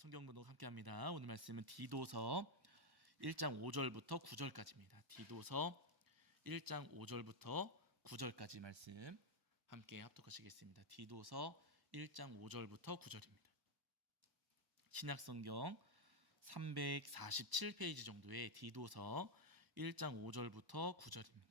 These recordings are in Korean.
성경 분독 함께합니다. 오늘 말씀은 디도서 1장 5절부터 9절까지입니다. 디도서 1장 5절부터 9절까지 말씀 함께 합독하시겠습니다. 디도서 1장 5절부터 9절입니다. 신약성경 347페이지 정도의 디도서 1장 5절부터 9절입니다.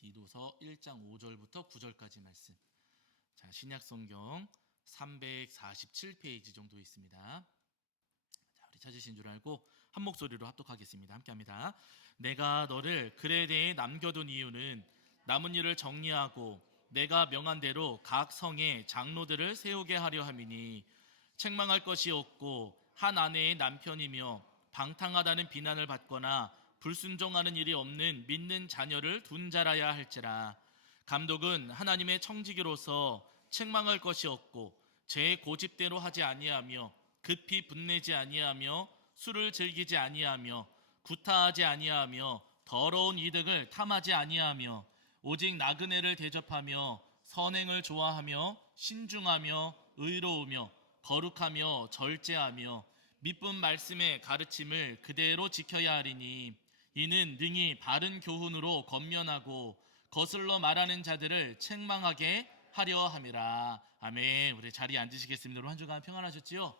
디도서 1장 5절부터 9절까지 말씀. 자, 신약성경 347페이지 정도 있습니다. 자, 우리 찾으신 줄 알고 한 목소리로 합독하겠습니다. 함께합니다. 내가 너를 그레데에 남겨둔 이유는 남은 일을 정리하고 내가 명한 대로 각 성에 장로들을 세우게 하려 함이니 책망할 것이 없고 한 아내의 남편이며 방탕하다는 비난을 받거나 불순종하는 일이 없는 믿는 자녀를 둔 자라야 할지라. 감독은 하나님의 청지기로서 책망할 것이 없고 제 고집대로 하지 아니하며 급히 분내지 아니하며 술을 즐기지 아니하며 구타하지 아니하며 더러운 이득을 탐하지 아니하며 오직 나그네를 대접하며 선행을 좋아하며 신중하며 의로우며 거룩하며 절제하며 미쁜 말씀의 가르침을 그대로 지켜야 하리니 이는 능히 바른 교훈으로 권면하고 거슬러 말하는 자들을 책망하게 하려 함이라. 아멘. 우리 자리에 앉으시겠습니다. 오늘 한 주간 평안하셨지요?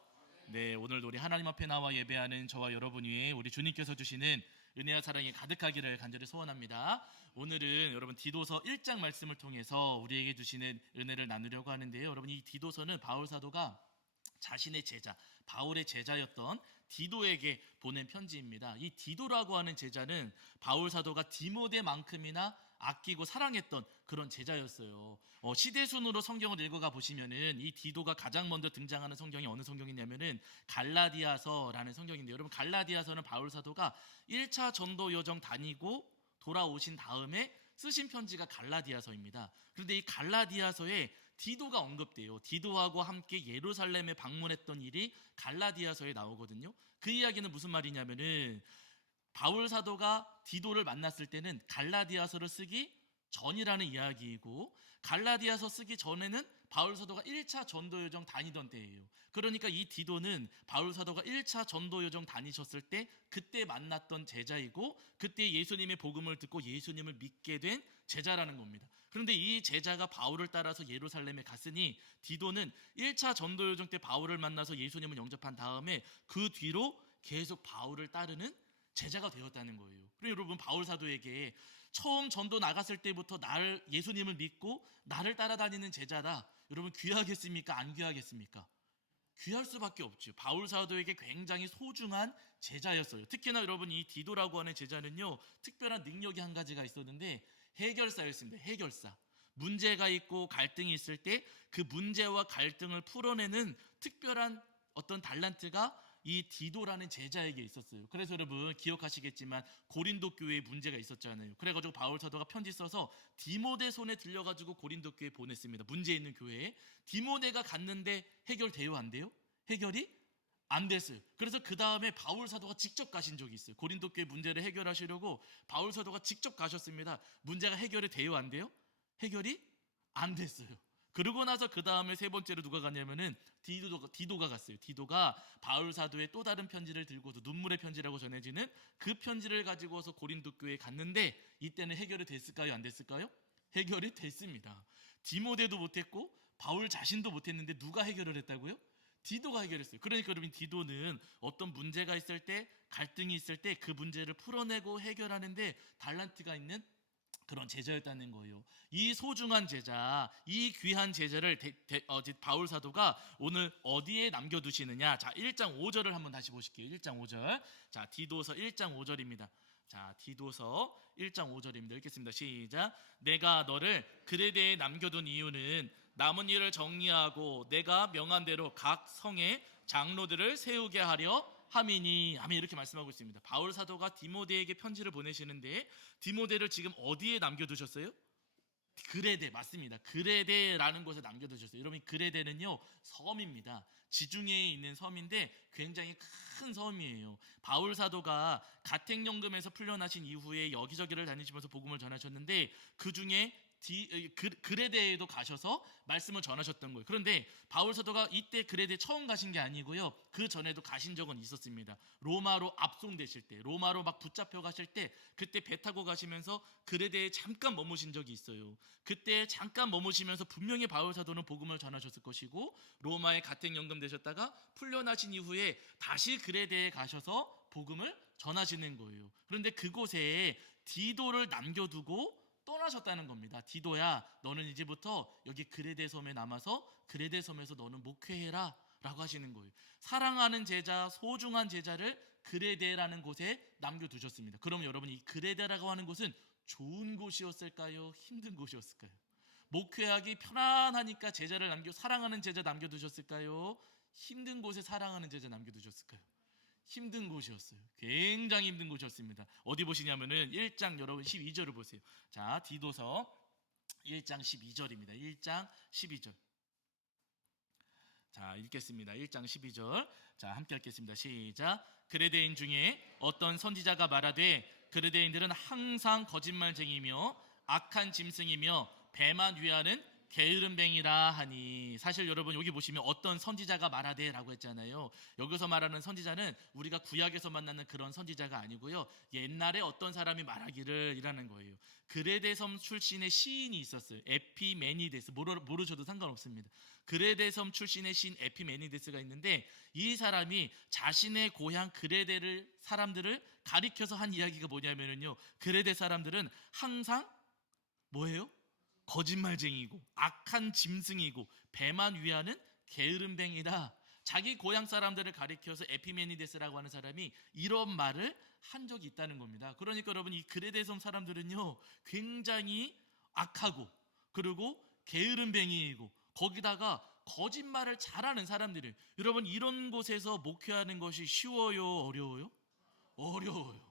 네, 오늘도 우리 하나님 앞에 나와 예배하는 저와 여러분 위에 우리 주님께서 주시는 은혜와 사랑이 가득하기를 간절히 소원합니다. 오늘은 여러분 디도서 1장 말씀을 통해서 우리에게 주시는 은혜를 나누려고 하는데요. 여러분, 이 디도서는 바울 사도가 자신의 제자, 바울의 제자였던 디도에게 보낸 편지입니다. 이 디도라고 하는 제자는 바울 사도가 디모데만큼이나 아끼고 사랑했던 그런 제자였어요. 시대순으로 성경을 읽어가 보시면은 이 디도가 가장 먼저 등장하는 성경이 어느 성경이냐면은 갈라디아서라는 성경인데요. 여러분, 갈라디아서는 바울 사도가 1차 전도 여정 다니고 돌아오신 다음에 쓰신 편지가 갈라디아서입니다. 그런데 이 갈라디아서에 디도가 언급돼요. 디도하고 함께 예루살렘에 방문했던 일이 갈라디아서에 나오거든요. 그 이야기는 무슨 말이냐면은 바울 사도가 디도를 만났을 때는 갈라디아서를 쓰기 전이라는 이야기이고, 갈라디아서 쓰기 전에는 바울 사도가 1차 전도 여정 다니던 때예요. 그러니까 이 디도는 바울 사도가 1차 전도 여정 다니셨을 때 그때 만났던 제자이고, 그때 예수님의 복음을 듣고 예수님을 믿게 된 제자라는 겁니다. 그런데 이 제자가 바울을 따라서 예루살렘에 갔으니 디도는 1차 전도 여정 때 바울을 만나서 예수님을 영접한 다음에 그 뒤로 계속 바울을 따르는 제자가 되었다는 거예요. 그리고 여러분, 바울 사도에게 처음 전도 나갔을 때부터 나를 예수님을 믿고 나를 따라다니는 제자다, 여러분 귀하겠습니까? 안 귀하겠습니까? 귀할 수밖에 없죠. 바울 사도에게 굉장히 소중한 제자였어요. 특히나 여러분, 이 디도라고 하는 제자는요, 특별한 능력이 한 가지가 있었는데 해결사였습니다. 해결사. 문제가 있고 갈등이 있을 때 그 문제와 갈등을 풀어내는 특별한 어떤 달란트가 이 디도라는 제자에게 있었어요. 그래서 여러분 기억하시겠지만 고린도 교회에 문제가 있었잖아요. 그래가지고 바울 사도가 편지 써서 디모데 손에 들려가지고 고린도 교회에 보냈습니다. 문제 있는 교회에. 디모데가 갔는데 해결돼요, 안 돼요? 해결이 안 됐어요. 그래서 그 다음에 바울 사도가 직접 가신 적이 있어요. 고린도 교회 문제를 해결하시려고 바울 사도가 직접 가셨습니다. 문제가 해결이 돼요, 안 돼요? 해결이 안 됐어요. 그러고 나서 그 다음에 세 번째로 누가 갔냐면은 디도가 갔어요. 디도가 바울 사도의 또 다른 편지를 들고도 눈물의 편지라고 전해지는 그 편지를 가지고서 고린도 교회에 갔는데 이때는 해결이 됐을까요? 안 됐을까요? 해결이 됐습니다. 디모데도 못했고 바울 자신도 못했는데 누가 해결을 했다고요? 디도가 해결했어요. 그러니까 여러분, 디도는 어떤 문제가 있을 때, 갈등이 있을 때 그 문제를 풀어내고 해결하는데 달란트가 있는 그런 제자였다는 거예요. 이 소중한 제자, 이 귀한 제자를 바울 사도가 오늘 어디에 남겨두시느냐. 자, 1장 5절을 한번 다시 보실게요. 1장 5절. 자, 디도서 1장 5절입니다. 자, 디도서 1장 5절입니다. 읽겠습니다. 시작. 내가 너를 그레데에 남겨둔 이유는 남은 일을 정리하고 내가 명한 대로 각 성에 장로들을 세우게 하려 함이니. 아멘. 이렇게 말씀하고 있습니다. 바울 사도가 디모데에게 편지를 보내시는데 디모데를 지금 어디에 남겨두셨어요? 그레데 맞습니다. 그레데라는 곳에 남겨두셨어요. 여러분 그레데는요 섬입니다. 지중해에 있는 섬인데 굉장히 큰 섬이에요. 바울 사도가 가택연금에서 풀려나신 이후에 여기저기를 다니시면서 복음을 전하셨는데 그 중에 그레데에도 가셔서 말씀을 전하셨던 거예요. 그런데 바울 사도가 이때 그레데 처음 가신 게 아니고요. 그 전에도 가신 적은 있었습니다. 로마로 압송되실 때, 로마로 막 붙잡혀 가실 때 그때 배 타고 가시면서 그레데에 잠깐 머무신 적이 있어요. 그때 잠깐 머무시면서 분명히 바울 사도는 복음을 전하셨을 것이고 로마에 가택연금 되셨다가 풀려나신 이후에 다시 그레데에 가셔서 복음을 전하시는 거예요. 그런데 그곳에 디도를 남겨두고 떠나셨다는 겁니다. 디도야, 너는 이제부터 여기 그레데 섬에 남아서 그레데 섬에서 너는 목회해라 라고 하시는 거예요. 사랑하는 제자, 소중한 제자를 그레데라는 곳에 남겨두셨습니다. 그럼 여러분 이 그레데라고 하는 곳은 좋은 곳이었을까요? 힘든 곳이었을까요? 목회하기 편안하니까 제자를 사랑하는 제자 남겨두셨을까요? 힘든 곳에 사랑하는 제자 남겨두셨을까요? 힘든 곳이었어요. 굉장히 힘든 곳이었습니다. 어디 보시냐면은 1장 여러분 12절을 보세요. 자, 디도서 1장 12절입니다. 1장 12절. 자, 읽겠습니다. 1장 12절. 자, 함께 읽겠습니다. 시작. 그레데인 중에 어떤 선지자가 말하되 그레데인들은 항상 거짓말쟁이며 악한 짐승이며 배만 위하는 게으름뱅이라 하니. 사실 여러분 여기 보시면 어떤 선지자가 말하되라고 했잖아요. 여기서 말하는 선지자는 우리가 구약에서 만나는 그런 선지자가 아니고요. 옛날에 어떤 사람이 말하기를 이라는 거예요. 그레데 섬 출신의 시인이 있었어요. 에피메니데스. 모르셔도 상관없습니다. 그레데 섬 출신의 시인 에피메니데스가 있는데 이 사람이 자신의 고향 그레데를 사람들을 가리켜서 한 이야기가 뭐냐면요. 그레데 사람들은 항상 뭐예요? 거짓말쟁이고 악한 짐승이고 배만 위하는 게으름뱅이다. 자기 고향 사람들을 가리켜서 에피메니데스라고 하는 사람이 이런 말을 한 적이 있다는 겁니다. 그러니까 여러분 이 그레데 섬 사람들은요 굉장히 악하고 그리고 게으름뱅이이고 거기다가 거짓말을 잘하는 사람들이에요. 여러분 이런 곳에서 목회하는 것이 쉬워요? 어려워요? 어려워요.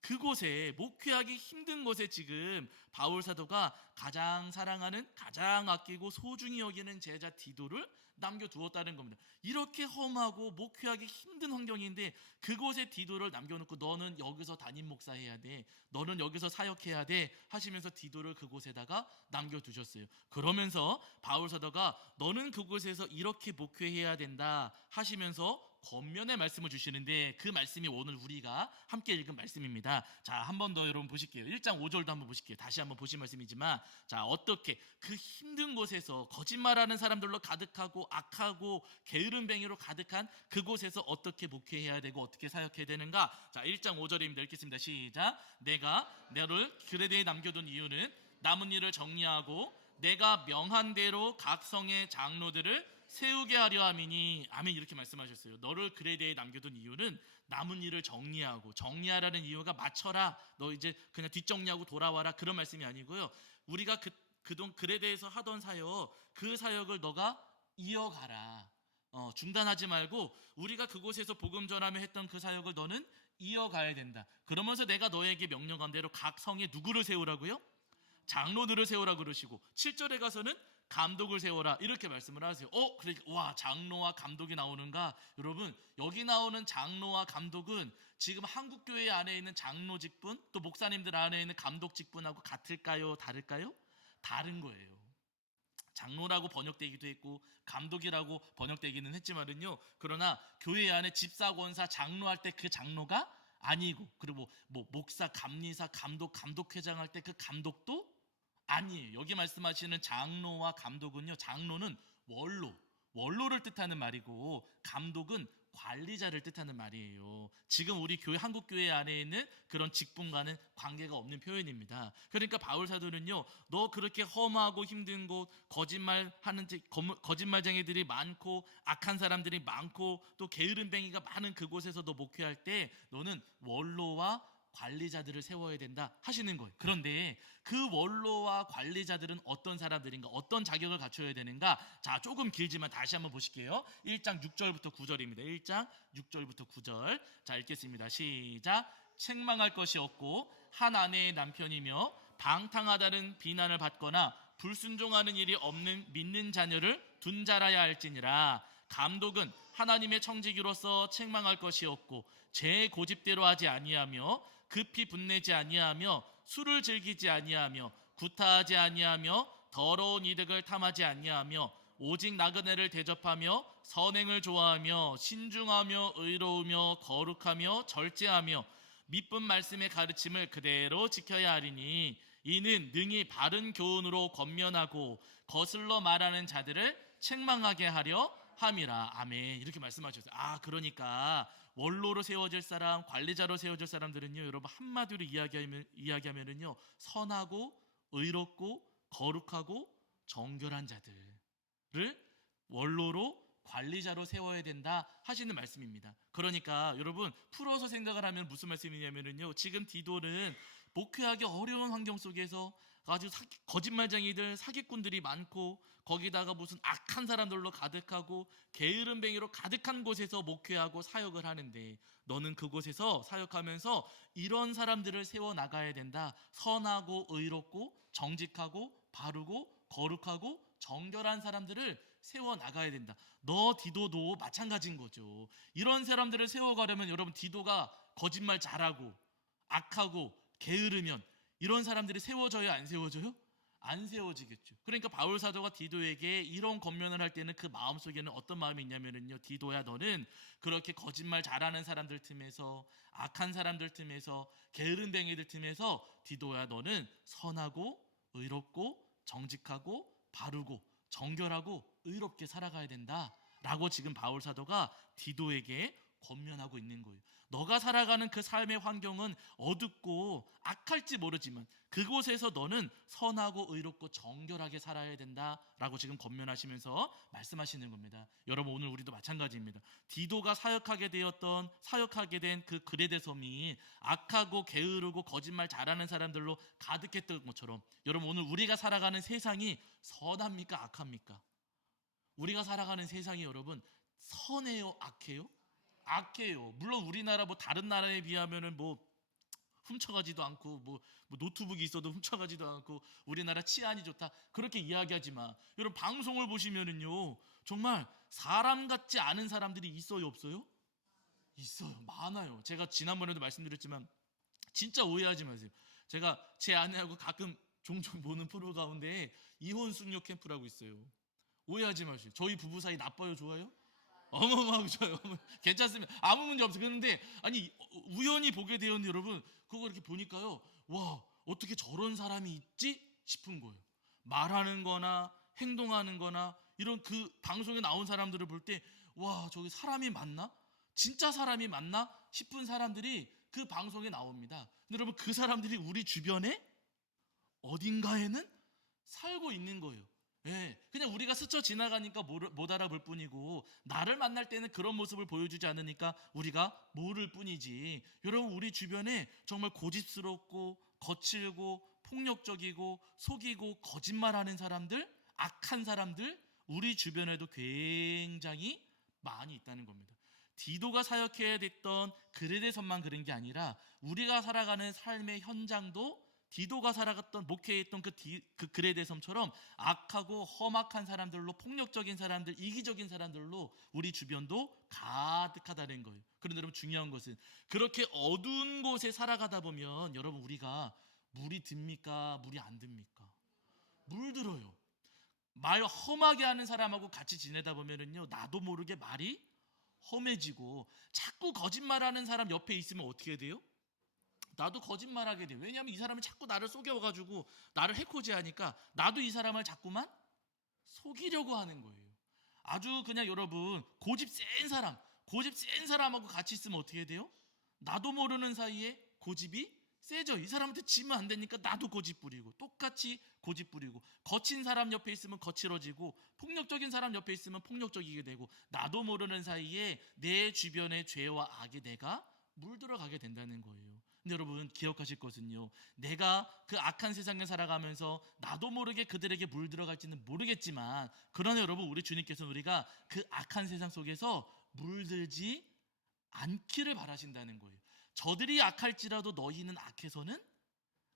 그곳에 목회하기 힘든 곳에 지금 바울 사도가 가장 사랑하는 가장 아끼고 소중히 여기는 제자 디도를 남겨두었다는 겁니다. 이렇게 험하고 목회하기 힘든 환경인데 그곳에 디도를 남겨놓고 너는 여기서 담임 목사해야 돼, 너는 여기서 사역해야 돼 하시면서 디도를 그곳에다가 남겨두셨어요. 그러면서 바울 사도가 너는 그곳에서 이렇게 목회해야 된다 하시면서 겉면의 말씀을 주시는데 그 말씀이 오늘 우리가 함께 읽은 말씀입니다. 자, 한 번 더 여러분 보실게요. 1장 5절도 한번 보실게요. 다시 한번 보신 말씀이지만 자, 어떻게 그 힘든 곳에서 거짓말하는 사람들로 가득하고 악하고 게으름뱅이로 가득한 그곳에서 어떻게 목회해야 되고 어떻게 사역해야 되는가? 자, 1장 5절입니다. 읽겠습니다. 시작. 내가 너를 그레데에 남겨둔 이유는 남은 일을 정리하고 내가 명한 대로 각 성의 장로들을 세우게 하려 함이니. 아멘. 이렇게 말씀하셨어요. 너를 그레데에 남겨둔 이유는 남은 일을 정리하라는 이유가 맞춰라, 너 이제 그냥 뒷정리하고 돌아와라 그런 말씀이 아니고요. 우리가 그동 그레데에서 하던 사역, 그 사역을 너가 이어가라. 중단하지 말고 우리가 그곳에서 복음 전하며 했던 그 사역을 너는 이어가야 된다. 그러면서 내가 너에게 명령한 대로 각 성에 누구를 세우라고요? 장로들을 세우라 그러시고 7절에 가서는 감독을 세워라 이렇게 말씀을 하세요. 그러니까 와, 장로와 감독이 나오는가? 여러분 여기 나오는 장로와 감독은 지금 한국교회 안에 있는 장로 직분 또 목사님들 안에 있는 감독 직분하고 같을까요? 다를까요? 다른 거예요. 장로라고 번역되기도 했고 감독이라고 번역되기는 했지만은요, 그러나 교회 안에 집사, 권사, 장로할 때 그 장로가 아니고, 그리고 뭐 목사, 감리사, 감독, 감독회장 할 때 그 감독도 아니에요. 여기 말씀하시는 장로와 감독은요, 장로는 원로를 뜻하는 말이고 감독은 관리자를 뜻하는 말이에요. 지금 우리 교회, 한국교회 안에 있는 그런 직분과는 관계가 없는 표현입니다. 그러니까 바울 사도는요, 너 그렇게 험하고 힘든 곳, 거짓말쟁이들이 많고 악한 사람들이 많고 또 게으름뱅이가 많은 그곳에서 너 목회할 때 너는 원로와 관리자들을 세워야 된다 하시는 거예요. 그런데 그 원로와 관리자들은 어떤 사람들인가, 어떤 자격을 갖춰야 되는가? 자, 조금 길지만 다시 한번 보실게요. 1장 6절부터 9절입니다. 1장 6절부터 9절. 자, 읽겠습니다. 시작. 책망할 것이 없고 한 아내의 남편이며 방탕하다는 비난을 받거나 불순종하는 일이 없는 믿는 자녀를 둔 자라야 할지니라. 감독은 하나님의 청지기로서 책망할 것이 없고 제 고집대로 하지 아니하며 급히 분내지 아니하며 술을 즐기지 아니하며 구타하지 아니하며 더러운 이득을 탐하지 아니하며 오직 나그네를 대접하며 선행을 좋아하며 신중하며 의로우며 거룩하며 절제하며 미쁜 말씀의 가르침을 그대로 지켜야 하리니 이는 능히 바른 교훈으로 권면하고 거슬러 말하는 자들을 책망하게 하려 함이라. 아멘. 이렇게 말씀하셨어요. 그러니까 원로로 세워질 사람, 관리자로 세워질 사람들은요, 여러분 한마디로 이야기하면은요, 선하고 의롭고 거룩하고 정결한 자들을 원로로 관리자로 세워야 된다 하시는 말씀입니다. 그러니까 여러분 풀어서 생각을 하면 무슨 말씀이냐면은요, 지금 디도는 목회하기 어려운 환경 속에서 아주 거짓말쟁이들, 사기꾼들이 많고 거기다가 무슨 악한 사람들로 가득하고 게으름뱅이로 가득한 곳에서 목회하고 사역을 하는데, 너는 그곳에서 사역하면서 이런 사람들을 세워나가야 된다. 선하고 의롭고 정직하고 바르고 거룩하고 정결한 사람들을 세워나가야 된다. 너 디도도 마찬가지인 거죠. 이런 사람들을 세워가려면 여러분, 디도가 거짓말 잘하고 악하고 게으르면 이런 사람들이 세워져요, 안 세워져요? 안 세워지겠죠. 그러니까 바울 사도가 디도에게 이런 권면을 할 때는 그 마음속에는 어떤 마음이 있냐면요, 디도야, 너는 그렇게 거짓말 잘하는 사람들 틈에서, 악한 사람들 틈에서, 게으름뱅이들 틈에서, 디도야, 너는 선하고 의롭고 정직하고 바르고 정결하고 의롭게 살아가야 된다 라고 지금 바울 사도가 디도에게 권면하고 있는 거예요. 너가 살아가는 그 삶의 환경은 어둡고 악할지 모르지만 그곳에서 너는 선하고 의롭고 정결하게 살아야 된다라고 지금 권면하시면서 말씀하시는 겁니다. 여러분, 오늘 우리도 마찬가지입니다. 디도가 사역하게 된 그 그레데 섬이 악하고 게으르고 거짓말 잘하는 사람들로 가득했던 것처럼, 여러분 오늘 우리가 살아가는 세상이 선합니까, 악합니까? 우리가 살아가는 세상이 여러분 선해요, 악해요? 악해요. 물론 우리나라 다른 나라에 비하면은 훔쳐가지도 않고 노트북이 있어도 훔쳐가지도 않고 우리나라 치안이 좋다 그렇게 이야기하지 마. 여러분 방송을 보시면은요, 정말 사람 같지 않은 사람들이 있어요, 없어요? 있어요. 많아요. 제가 지난번에도 말씀드렸지만 진짜 오해하지 마세요. 제가 제 아내하고 가끔 종종 보는 프로 가운데 이혼 숙녀 캠프라고 있어요. 오해하지 마세요. 저희 부부 사이 나빠요, 좋아요? 어마어마하고 좋아요. 괜찮습니다. 아무 문제 없어요. 그런데 아니, 우연히 보게 되었는데 여러분, 그거 이렇게 보니까요, 와, 어떻게 저런 사람이 있지 싶은 거예요. 말하는 거나 행동하는 거나 이런 그 방송에 나온 사람들을 볼 때, 와, 저기 사람이 맞나? 진짜 사람이 맞나 싶은 사람들이 그 방송에 나옵니다. 근데 여러분, 그 사람들이 우리 주변에 어딘가에는 살고 있는 거예요. 예, 그냥 우리가 스쳐 지나가니까 못 알아볼 뿐이고, 나를 만날 때는 그런 모습을 보여주지 않으니까 우리가 모를 뿐이지. 여러분, 우리 주변에 정말 고집스럽고 거칠고 폭력적이고 속이고 거짓말하는 사람들, 악한 사람들, 우리 주변에도 굉장히 많이 있다는 겁니다. 디도가 사역해야 됐던 그레데 섬만 그런 게 아니라 우리가 살아가는 삶의 현장도 디도가 살아갔던, 목회했던 그 그레데 섬처럼 악하고 험악한 사람들로, 폭력적인 사람들, 이기적인 사람들로 우리 주변도 가득하다는 거예요. 그런데 여러분, 중요한 것은 그렇게 어두운 곳에 살아가다 보면 여러분, 우리가 물이 듭니까, 물이 안 듭니까? 물 들어요. 말 험하게 하는 사람하고 같이 지내다 보면은요, 나도 모르게 말이 험해지고, 자꾸 거짓말하는 사람 옆에 있으면 어떻게 돼요? 나도 거짓말하게 돼. 왜냐하면 이 사람이 자꾸 나를 속여가지고 나를 해코지하니까 나도 이 사람을 자꾸만 속이려고 하는 거예요. 아주 그냥 여러분, 고집 센 사람하고 같이 있으면 어떻게 돼요? 나도 모르는 사이에 고집이 세져. 이 사람한테 지면 안 되니까 나도 고집 부리고, 똑같이 고집 부리고, 거친 사람 옆에 있으면 거칠어지고, 폭력적인 사람 옆에 있으면 폭력적이게 되고, 나도 모르는 사이에 내 주변의 죄와 악에 내가 물들어가게 된다는 거예요. 근데 여러분, 기억하실 것은요, 내가 그 악한 세상에 살아가면서 나도 모르게 그들에게 물들어갈지는 모르겠지만, 그러나 여러분, 우리 주님께서는 우리가 그 악한 세상 속에서 물들지 않기를 바라신다는 거예요. 저들이 악할지라도 너희는 악해서는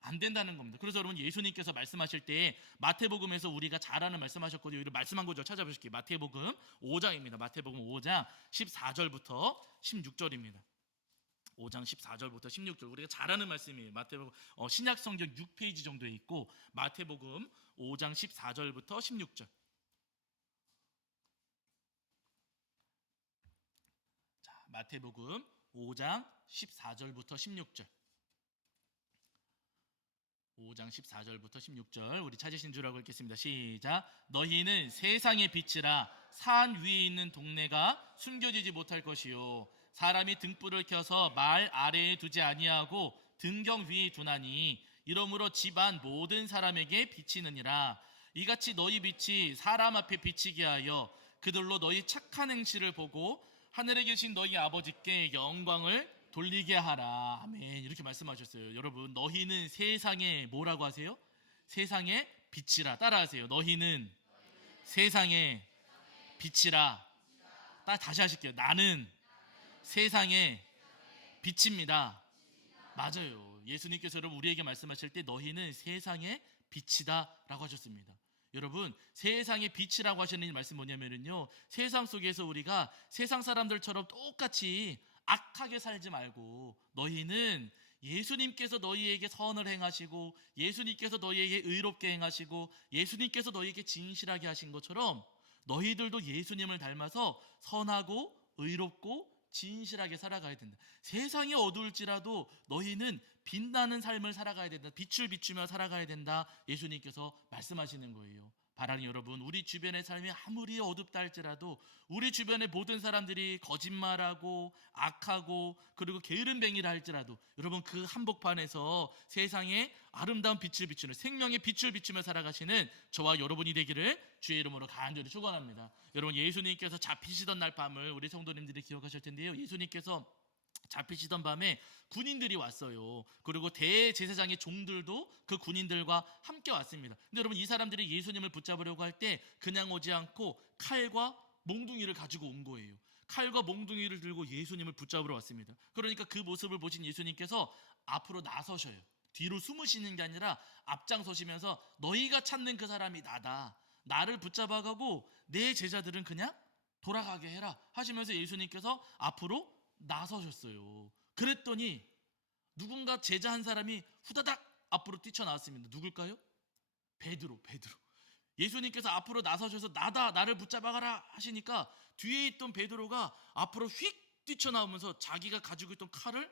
안 된다는 겁니다. 그래서 여러분 예수님께서 말씀하실 때 마태복음에서 우리가 잘 아는 말씀하셨거든요. 이런 말씀한 거죠. 찾아보실게요. 마태복음 5장입니다. 마태복음 5장 14절부터 16절입니다. 5장 14절부터 16절 우리가 잘 아는 말씀이에요. 마태복음 신약 성경 6페이지 정도에 있고 마태복음 5장 14절부터 16절. 자, 마태복음 5장 14절부터 16절. 5장 14절부터 16절 우리 찾으신 줄 알고 읽겠습니다. 시작. 너희는 세상의 빛이라. 산 위에 있는 동네가 숨겨지지 못할 것이요 사람이 등불을 켜서 말 아래에 두지 아니하고 등경 위에 두나니 이러므로 집안 모든 사람에게 비치느니라. 이같이 너희 빛이 사람 앞에 비치게 하여 그들로 너희 착한 행실을 보고 하늘에 계신 너희 아버지께 영광을 돌리게 하라. 아멘. 이렇게 말씀하셨어요. 여러분 너희는 세상에 뭐라고 하세요? 세상의 빛이라. 따라하세요. 너희는 세상의 빛이라. 다시 하실게요. 나는 세상의 빛입니다. 맞아요. 예수님께서 여러분 우리에게 말씀하실 때 너희는 세상의 빛이다 라고 하셨습니다. 여러분 세상의 빛이라고 하시는 말씀 뭐냐면요 세상 속에서 우리가 세상 사람들처럼 똑같이 악하게 살지 말고 너희는 예수님께서 너희에게 선을 행하시고 예수님께서 너희에게 의롭게 행하시고 예수님께서 너희에게 진실하게 하신 것처럼 너희들도 예수님을 닮아서 선하고 의롭고 진실하게 살아가야 된다. 세상이 어두울지라도 너희는 빛나는 삶을 살아가야 된다. 빛을 비추며 살아가야 된다. 예수님께서 말씀하시는 거예요. 바라는 여러분 우리 주변의 삶이 아무리 어둡다 할지라도 우리 주변의 모든 사람들이 거짓말하고 악하고 그리고 게으름뱅이라 할지라도 여러분 그 한복판에서 세상에 아름다운 빛을 비추는 생명의 빛을 비추며 살아가시는 저와 여러분이 되기를 주의 이름으로 간절히 축원합니다. 여러분 예수님께서 잡히시던 날 밤을 우리 성도님들이 기억하실 텐데요. 예수님께서 잡히시던 밤에 군인들이 왔어요. 그리고 대제사장의 종들도 그 군인들과 함께 왔습니다. 근데 여러분 이 사람들이 예수님을 붙잡으려고 할 때 그냥 오지 않고 칼과 몽둥이를 가지고 온 거예요. 칼과 몽둥이를 들고 예수님을 붙잡으러 왔습니다. 그러니까 그 모습을 보신 예수님께서 앞으로 나서셔요. 뒤로 숨으시는 게 아니라 앞장서시면서 너희가 찾는 그 사람이 나다. 나를 붙잡아가고 내 제자들은 그냥 돌아가게 해라 하시면서 예수님께서 앞으로 나서셨어요. 그랬더니 누군가 제자 한 사람이 후다닥 앞으로 뛰쳐나왔습니다. 누굴까요? 베드로. 예수님께서 앞으로 나서셔서 나다 나를 붙잡아가라 하시니까 뒤에 있던 베드로가 앞으로 휙 뛰쳐나오면서 자기가 가지고 있던 칼을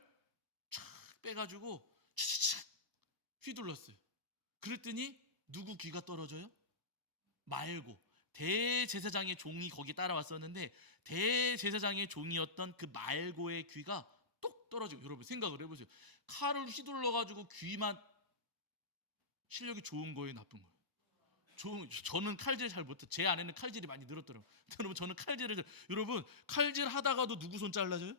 촥 빼가지고 촥 휘둘렀어요. 그랬더니 누구 귀가 떨어져요? 말고 대제사장의 종이 거기 따라왔었는데 대제사장의 종이었던 그 말고의 귀가 똑 떨어지고 여러분 생각을 해보세요. 칼을 휘둘러가지고 귀만 실력이 좋은 거예요 나쁜 거예요? 저는 칼질 잘 못해. 제 안에는 칼질이 많이 늘었더라고요. 여러분 저는 칼질을 여러분 칼질 하다가도 누구 손 잘라져요?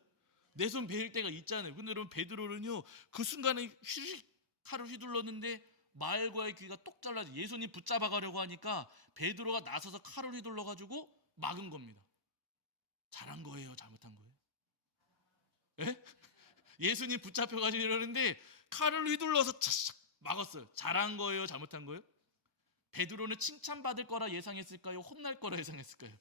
내 손 베일 때가 있잖아요. 근데 여러분 베드로는요 그 순간에 휘 칼을 휘둘렀는데 말과의 귀가 똑 잘라져. 예수님 붙잡아가려고 하니까 베드로가 나서서 칼을 휘둘러가지고 막은 겁니다. 잘한 거예요? 잘못한 거예요? 예? 예수님 붙잡혀가지고 이러는데 칼을 휘둘러서 차샥 막았어요. 잘한 거예요? 잘못한 거예요? 베드로는 칭찬받을 거라 예상했을까요? 혼날 거라 예상했을까요?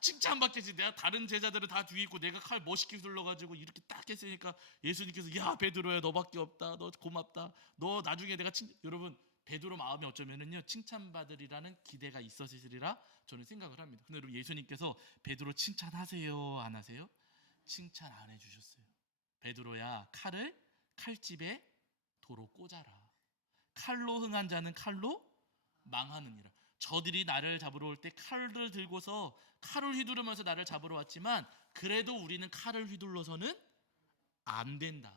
칭찬받겠지. 내가 다른 제자들은 다 뒤에 있고 내가 칼 멋있게 휘둘러가지고 이렇게 딱 했으니까 예수님께서 야 베드로야 너밖에 없다. 너 고맙다. 너 나중에 내가 여러분 베드로 마음이 어쩌면은요 칭찬받으리라는 기대가 있었으리라 저는 생각을 합니다. 근데 여러분 예수님께서 베드로 칭찬하세요 안 하세요? 칭찬 안 해주셨어요. 베드로야 칼을 칼집에 도로 꽂아라. 칼로 흥한 자는 칼로 망하느니라. 저들이 나를 잡으러 올 때 칼을 들고서 칼을 휘두르면서 나를 잡으러 왔지만 그래도 우리는 칼을 휘둘러서는 안 된다.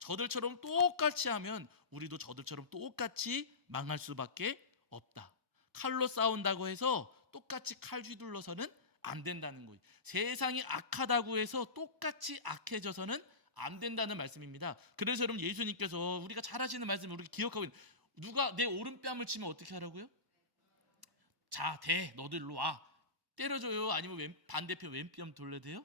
저들처럼 똑같이 하면 우리도 저들처럼 똑같이 망할 수밖에 없다. 칼로 싸운다고 해서 똑같이 칼 휘둘러서는 안 된다는 거예요. 세상이 악하다고 해서 똑같이 악해져서는 안 된다는 말씀입니다. 그래서 여러분 예수님께서 우리가 잘 하시는 말씀을 우리가 기억하고 있는 누가 내 오른뺨을 치면 어떻게 하라고요? 자, 너도 일로 와. 때려줘요? 아니면 반대편 왼편 돌려대요?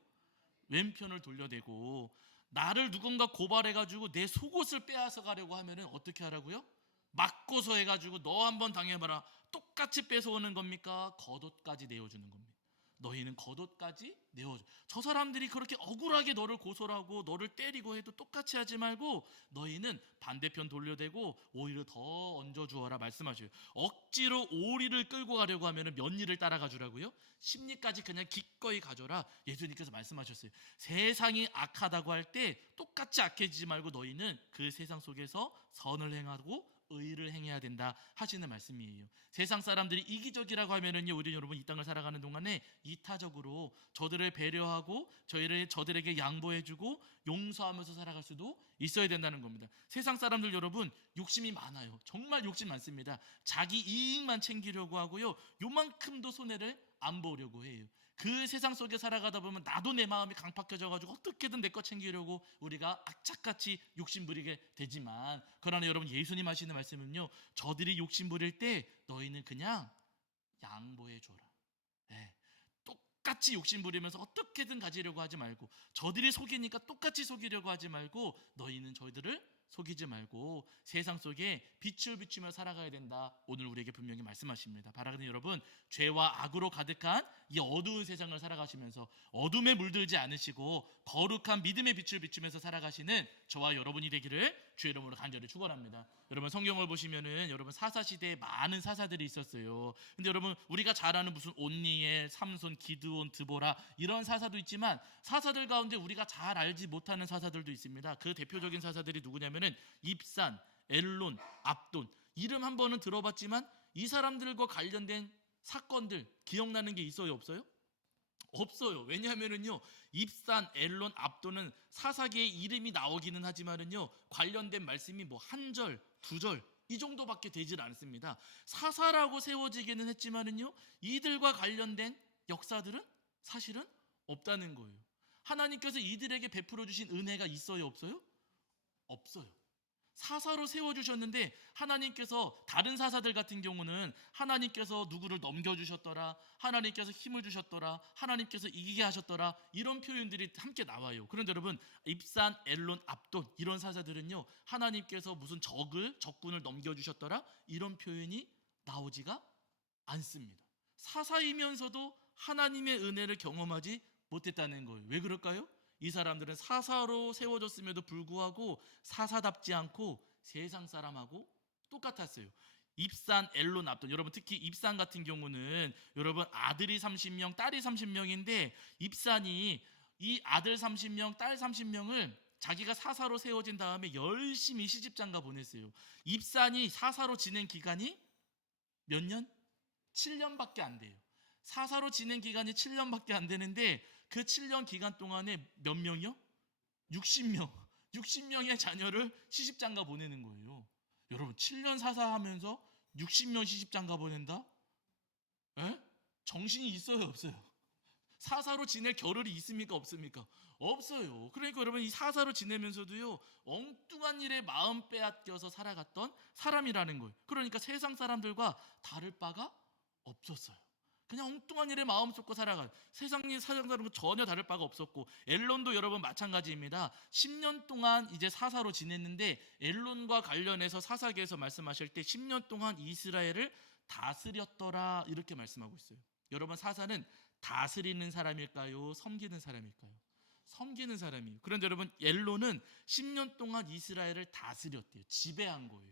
왼편을 돌려대고 나를 누군가 고발해가지고 내 속옷을 빼앗아 가려고 하면은 어떻게 하라고요? 맞고서 해가지고 너 한번 당해봐라. 똑같이 뺏어오는 겁니까? 겉옷까지 내어주는 겁니다. 너희는 겉옷까지 내어줘. 저 사람들이 그렇게 억울하게 너를 고소하고 너를 때리고 해도 똑같이 하지 말고 너희는 반대편 돌려대고 오히려 더 얹어주어라 말씀하셔요. 억지로 오리를 끌고 가려고 하면 몇 리를 따라가 주라고요? 10리까지 그냥 기꺼이 가져라. 예수님께서 말씀하셨어요. 세상이 악하다고 할 때 똑같이 악해지지 말고 너희는 그 세상 속에서 선을 행하고 의를 행해야 된다 하시는 말씀이에요. 세상 사람들이 이기적이라고 하면은요, 우리 여러분 이 땅을 살아가는 동안에 이타적으로 저들을 배려하고 저들에게 양보해주고 용서하면서 살아갈 수도 있어야 된다는 겁니다. 세상 사람들 여러분 욕심이 많아요. 정말 욕심 많습니다. 자기 이익만 챙기려고 하고요, 요만큼도 손해를 안 보려고 해요. 그 세상 속에 살아가다 보면 나도 내 마음이 강팍해져가지고 어떻게든 내 거 챙기려고 우리가 악착같이 욕심 부리게 되지만, 그러나 여러분 예수님 하시는 말씀은요, 저들이 욕심 부릴 때 너희는 그냥 양보해 줘라. 네. 똑같이 욕심 부리면서 어떻게든 가지려고 하지 말고, 저들이 속이니까 똑같이 속이려고 하지 말고 너희는 저희들을 속이지 말고 세상 속에 빛을 비추며 살아가야 된다. 오늘 우리에게 분명히 말씀하십니다. 바라는 여러분, 죄와 악으로 가득한 이 어두운 세상을 살아가시면서 어둠에 물들지 않으시고 거룩한 믿음의 빛을 비추면서 살아가시는 저와 여러분이 되기를 주의 이름으로 간절히 축원합니다. 여러분 성경을 보시면은 여러분 사사 시대에 많은 사사들이 있었어요. 근데 여러분 우리가 잘 아는 무슨 온니엘, 삼손, 기드온, 드보라 이런 사사도 있지만 사사들 가운데 우리가 잘 알지 못하는 사사들도 있습니다. 그 대표적인 사사들이 누구냐면은 입산, 엘론, 압돈. 이름 한 번은 들어봤지만 이 사람들과 관련된 사건들 기억나는 게 있어요, 없어요? 없어요. 왜냐하면은요, 입산, 엘론, 압도는 사사기의 이름이 나오기는 하지만은요, 관련된 말씀이 뭐 한 절, 두 절 이 정도밖에 되질 않습니다. 사사라고 세워지기는 했지만은요, 이들과 관련된 역사들은 사실은 없다는 거예요. 하나님께서 이들에게 베풀어 주신 은혜가 있어요, 없어요? 없어요. 사사로 세워주셨는데 하나님께서 다른 사사들 같은 경우는 하나님께서 누구를 넘겨주셨더라, 하나님께서 힘을 주셨더라, 하나님께서 이기게 하셨더라 이런 표현들이 함께 나와요. 그런데 여러분 입산, 엘론, 압돈 이런 사사들은요, 하나님께서 무슨 적군을 넘겨주셨더라 이런 표현이 나오지가 않습니다. 사사이면서도 하나님의 은혜를 경험하지 못했다는 거예요. 왜 그럴까요? 이 사람들은 사사로 세워졌음에도 불구하고 사사답지 않고 세상 사람하고 똑같았어요. 입산, 엘론, 압돈. 여러분 특히 입산 같은 경우는 여러분 아들이 30명, 딸이 30명인데 입산이 이 아들 30명, 딸 30명을 자기가 사사로 세워진 다음에 열심히 시집장가 보냈어요. 입산이 사사로 지낸 기간이 몇 년? 7년밖에 안 돼요. 사사로 지낸 기간이 7년밖에 안 되는데 그 7년 기간 동안에 몇 명이요? 60명. 60명의 자녀를 시집장가 보내는 거예요. 여러분 7년 사사하면서 60명 시집장가 보낸다? 에? 정신이 있어요, 없어요? 사사로 지낼 겨를이 있습니까, 없습니까? 없어요. 그러니까 여러분 이 사사로 지내면서도요, 엉뚱한 일에 마음 빼앗겨서 살아갔던 사람이라는 거예요. 그러니까 세상 사람들과 다를 바가 없었어요. 그냥 엉뚱한 일에 마음 쏟고 살아간 세상의 사람들과 전혀 다를 바가 없었고, 엘론도 여러분 마찬가지입니다. 10년 동안 이제 사사로 지냈는데 엘론과 관련해서 사사기에서 말씀하실 때 10년 동안 이스라엘을 다스렸더라 이렇게 말씀하고 있어요. 여러분 사사는 다스리는 사람일까요? 섬기는 사람일까요? 섬기는 사람이에요. 그런데 여러분 엘론은 10년 동안 이스라엘을 다스렸대요. 지배한 거예요.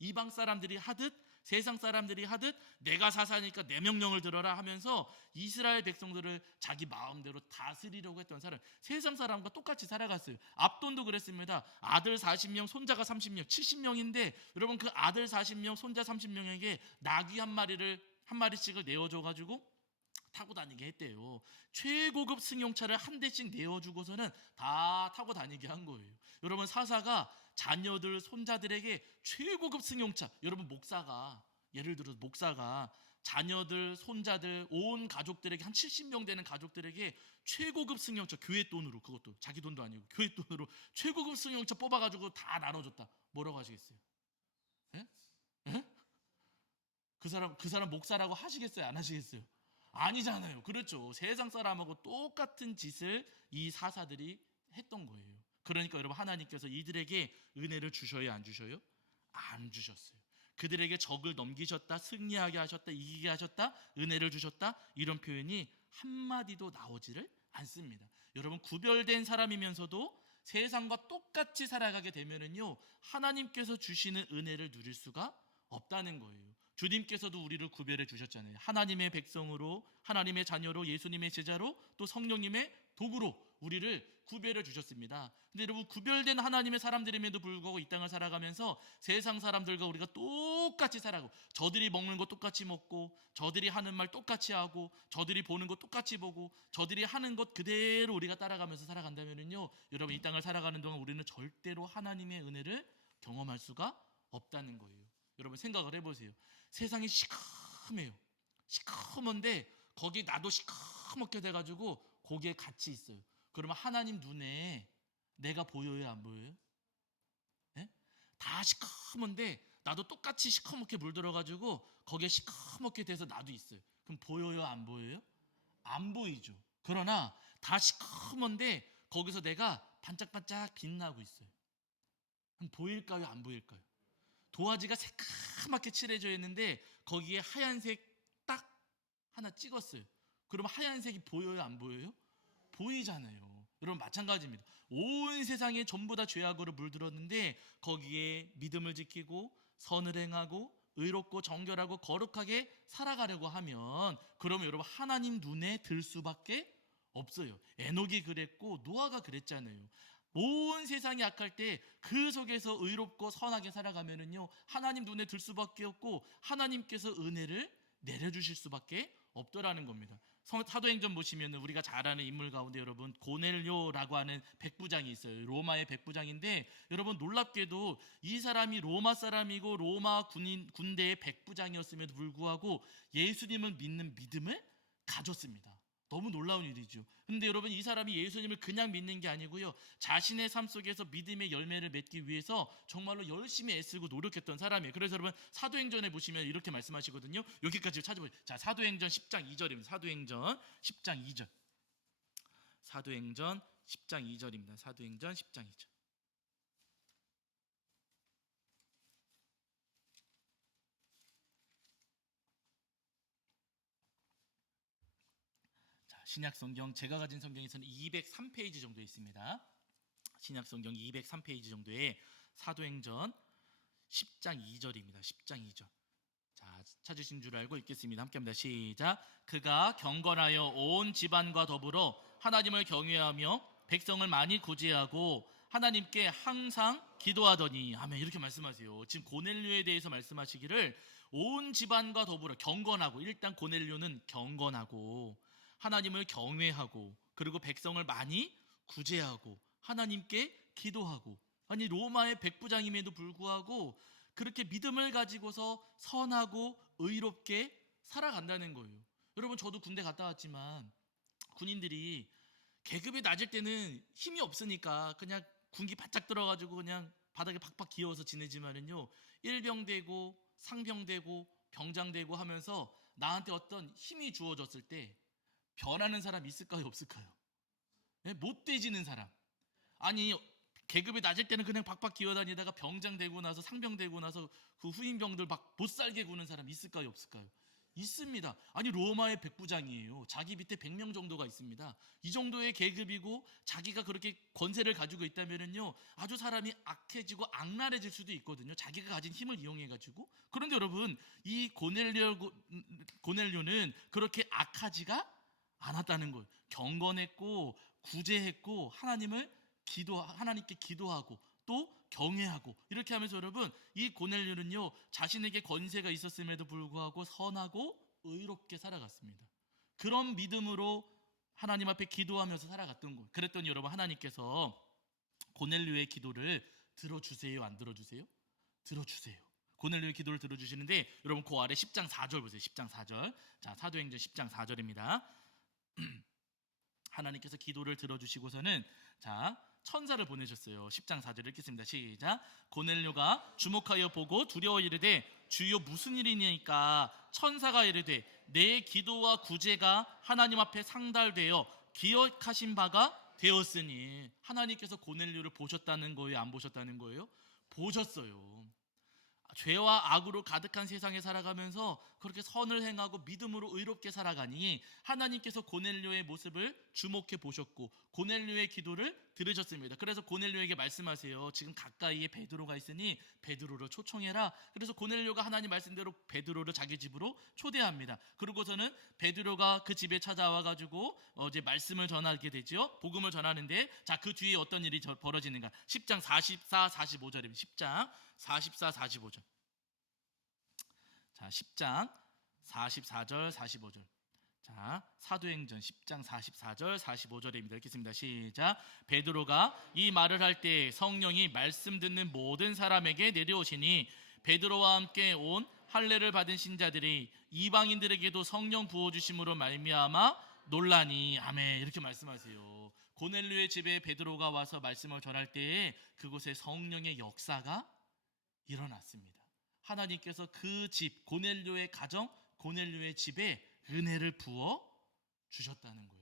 이방 사람들이 하듯 세상 사람들이 하듯 내가 사사니까 내 명령을 들어라 하면서 이스라엘 백성들을 자기 마음대로 다스리려고 했던 사람, 세상 사람과 똑같이 살아갔어요. 압돈도 그랬습니다. 아들 40명, 손자가 30명, 70명인데 여러분 그 아들 40명, 손자 30명에게 나귀 한 마리씩을 내어줘가지고 타고 다니게 했대요. 최고급 승용차를 한 대씩 내어주고서는 다 타고 다니게 한 거예요. 여러분 사사가 자녀들, 손자들에게 최고급 승용차, 여러분 목사가 예를 들어서 목사가 자녀들, 손자들, 온 가족들에게 한 70명 되는 가족들에게 최고급 승용차, 교회 돈으로, 그것도 자기 돈도 아니고 교회 돈으로 최고급 승용차 뽑아가지고 다 나눠줬다. 뭐라고 하시겠어요? 에? 에? 그 사람 목사라고 하시겠어요? 안 하시겠어요? 아니잖아요. 그렇죠. 세상 사람하고 똑같은 짓을 이 사사들이 했던 거예요. 그러니까 여러분 하나님께서 이들에게 은혜를 주셔요, 안 주셔요? 안 주셨어요. 그들에게 적을 넘기셨다, 승리하게 하셨다, 이기게 하셨다, 은혜를 주셨다, 이런 표현이 한마디도 나오지를 않습니다. 여러분, 구별된 사람이면서도 세상과 똑같이 살아가게 되면은요, 하나님께서 주시는 은혜를 누릴 수가 없다는 거예요. 주님께서도 우리를 구별해 주셨잖아요. 하나님의 백성으로, 하나님의 자녀로, 예수님의 제자로, 또 성령님의 도구로 우리를 구별해 주셨습니다. 근데 여러분, 구별된 하나님의 사람들임에도 불구하고 이 땅을 살아가면서 세상 사람들과 우리가 똑같이 살아가고, 저들이 먹는 거 똑같이 먹고, 저들이 하는 말 똑같이 하고, 저들이 보는 거 똑같이 보고, 저들이 하는 것 그대로 우리가 따라가면서 살아간다면요, 여러분, 이 땅을 살아가는 동안 우리는 절대로 하나님의 은혜를 경험할 수가 없다는 거예요. 여러분, 생각을 해보세요. 세상이 시커매요. 시커먼데 거기 나도 시커멓게 돼가지고 거기에 같이 있어요. 그러면 하나님 눈에 내가 보여요, 안 보여요? 예? 다 시커먼데 나도 똑같이 시커멓게 물들어가지고 거기에 시커멓게 돼서 나도 있어요. 그럼 보여요, 안 보여요? 안 보이죠. 그러나 다 시커먼데 거기서 내가 반짝반짝 빛나고 있어요. 그럼 보일까요, 안 보일까요? 도화지가 새까맣게 칠해져 있는데 거기에 하얀색 딱 하나 찍었어요. 그러면 하얀색이 보여요, 안 보여요? 보이잖아요. 여러분, 마찬가지입니다. 온 세상에 전부 다 죄악으로 물들었는데 거기에 믿음을 지키고 선을 행하고 의롭고 정결하고 거룩하게 살아가려고 하면, 그러면 여러분, 하나님 눈에 들 수밖에 없어요. 에녹이 그랬고 노아가 그랬잖아요. 온 세상이 악할 때 그 속에서 의롭고 선하게 살아가면은요, 하나님 눈에 들 수밖에 없고 하나님께서 은혜를 내려주실 수밖에 없더라는 겁니다. 사도행전 보시면 우리가 잘 아는 인물 가운데 여러분, 고넬료라고 하는 백부장이 있어요. 로마의 백부장인데, 여러분, 놀랍게도 이 사람이 로마 사람이고 로마 군대의 백부장이었음에도 불구하고 예수님을 믿는 믿음을 가졌습니다. 너무 놀라운 일이죠. 근데 여러분, 이 사람이 예수님을 그냥 믿는 게 아니고요, 자신의 삶 속에서 믿음의 열매를 맺기 위해서 정말로 열심히 애쓰고 노력했던 사람이에요. 그래서 여러분, 사도행전에 보시면 이렇게 말씀하시거든요. 여기까지 찾아보세요. 자, 사도행전 10장 2절입니다. 사도행전 10장 2절. 사도행전 10장 2절입니다. 사도행전 10장 2절. 신약 성경, 제가 가진 성경에서는 203페이지 정도 있습니다. 신약 성경 203페이지 정도에 사도행전 10장 2절입니다. 10장 2절. 자, 찾으신 줄 알고 읽겠습니다. 함께합니다. 시작. 그가 경건하여 온 집안과 더불어 하나님을 경외하며 백성을 많이 구제하고 하나님께 항상 기도하더니. 아멘. 이렇게 말씀하세요. 지금 고넬료에 대해서 말씀하시기를, 온 집안과 더불어 경건하고, 일단 고넬료는 경건하고 하나님을 경외하고, 그리고 백성을 많이 구제하고 하나님께 기도하고. 아니, 로마의 백부장임에도 불구하고 그렇게 믿음을 가지고서 선하고 의롭게 살아간다는 거예요. 여러분, 저도 군대 갔다 왔지만 군인들이 계급이 낮을 때는 힘이 없으니까 그냥 군기 바짝 들어가지고 그냥 바닥에 팍팍 기어서 지내지만은요, 일병되고 상병되고 병장되고 하면서 나한테 어떤 힘이 주어졌을 때 변하는 사람 있을까요, 없을까요? 네? 못 돼지는 사람. 아니, 계급이 낮을 때는 그냥 박박 기어다니다가 병장 되고 나서, 상병 되고 나서 그 후임병들 막 못 살게 구는 사람 있을까요, 없을까요? 있습니다. 아니, 로마의 백부장이에요. 자기 밑에 100명 정도가 있습니다. 이 정도의 계급이고 자기가 그렇게 권세를 가지고 있다면은요, 아주 사람이 악해지고 악랄해질 수도 있거든요. 자기가 가진 힘을 이용해 가지고. 그런데 여러분, 이 고넬료는 그렇게 악하지가 않았다는 거예요. 경건했고 구제했고 하나님께 기도하고 또 경외하고, 이렇게 하면서 여러분, 이 고넬료는요, 자신에게 권세가 있었음에도 불구하고 선하고 의롭게 살아갔습니다. 그런 믿음으로 하나님 앞에 기도하면서 살아갔던 거예요. 그랬더니 여러분, 하나님께서 고넬료의 기도를 들어주세요, 안 들어주세요? 들어주세요. 고넬료의 기도를 들어주시는데, 여러분, 그 아래 10장 4절 보세요. 10장 4절. 자, 사도행전 10장 4절입니다. 하나님께서 기도를 들어주시고서는, 자, 천사를 보내셨어요. 10장 4절 읽겠습니다. 시작. 고넬료가 주목하여 보고 두려워 이르되, 주여 무슨 일이니까? 천사가 이르되, 내 기도와 구제가 하나님 앞에 상달되어 기억하신 바가 되었으니. 하나님께서 고넬료를 보셨다는 거예요, 안 보셨다는 거예요? 보셨어요. 죄와 악으로 가득한 세상에 살아가면서 그렇게 선을 행하고 믿음으로 의롭게 살아가니 하나님께서 고넬료의 모습을 주목해 보셨고 고넬료의 기도를 들으셨습니다. 그래서 고넬료에게 말씀하세요. 지금 가까이에 베드로가 있으니 베드로를 초청해라. 그래서 고넬료가 하나님 말씀대로 베드로를 자기 집으로 초대합니다. 그러고서는 베드로가 그 집에 찾아와 가지고 이제 말씀을 전하게 되죠. 복음을 전하는데 자, 그 뒤에 어떤 일이 벌어지는가? 10장 44, 45절입니다. 10장 44, 45절. 자, 10장 44절, 45절. 자, 사도행전 10장 44절, 45절입니다. 읽겠습니다. 시작. 베드로가 이 말을 할 때 성령이 말씀 듣는 모든 사람에게 내려오시니 베드로와 함께 온 할례를 받은 신자들이 이방인들에게도 성령 부어 주심으로 말미암아 놀라니. 아멘. 이렇게 말씀하세요. 고넬료의 집에 베드로가 와서 말씀을 전할 때에 그곳에 성령의 역사가 일어났습니다. 하나님께서 그 집, 고넬료의 가정, 고넬료의 집에 은혜를 부어 주셨다는 거예요.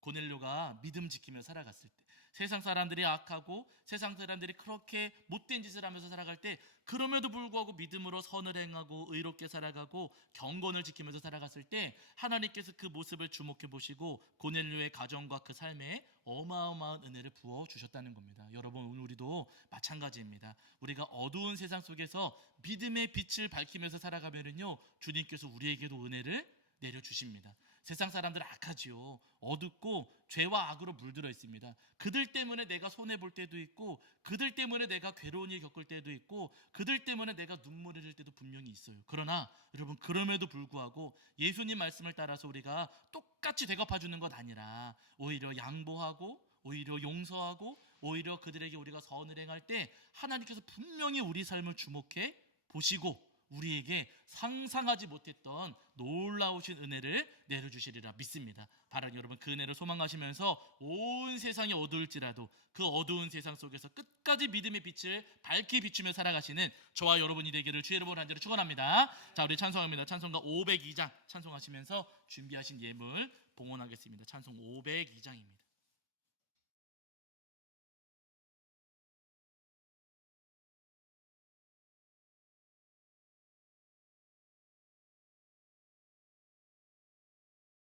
고넬료가 믿음 지키며 살아갔을 때, 세상 사람들이 악하고 세상 사람들이 그렇게 못된 짓을 하면서 살아갈 때 그럼에도 불구하고 믿음으로 선을 행하고 의롭게 살아가고 경건을 지키면서 살아갔을 때 하나님께서 그 모습을 주목해 보시고 고넬료의 가정과 그 삶에 어마어마한 은혜를 부어 주셨다는 겁니다. 여러분, 오늘 우리도 마찬가지입니다. 우리가 어두운 세상 속에서 믿음의 빛을 밝히면서 살아가면은요, 주님께서 우리에게도 은혜를 내려주십니다. 세상 사람들은 악하지요. 어둡고 죄와 악으로 물들어 있습니다. 그들 때문에 내가 손해볼 때도 있고 그들 때문에 내가 괴로운 일 겪을 때도 있고 그들 때문에 내가 눈물을 흘릴 때도 분명히 있어요. 그러나 여러분, 그럼에도 불구하고 예수님 말씀을 따라서 우리가 똑같이 대갚아주는 것 아니라 오히려 양보하고 오히려 용서하고 오히려 그들에게 우리가 선을 행할 때 하나님께서 분명히 우리 삶을 주목해 보시고 우리에게 상상하지 못했던 놀라우신 은혜를 내려주시리라 믿습니다. 바로 여러분, 그 은혜를 소망하시면서 온 세상이 어두울지라도 그 어두운 세상 속에서 끝까지 믿음의 빛을 밝게 비추며 살아가시는 저와 여러분이 되기를 주의 이름으로 간절히 축원합니다. 자, 우리 찬송합니다. 찬송가 502장 찬송하시면서 준비하신 예물 봉헌하겠습니다. 찬송 502장입니다.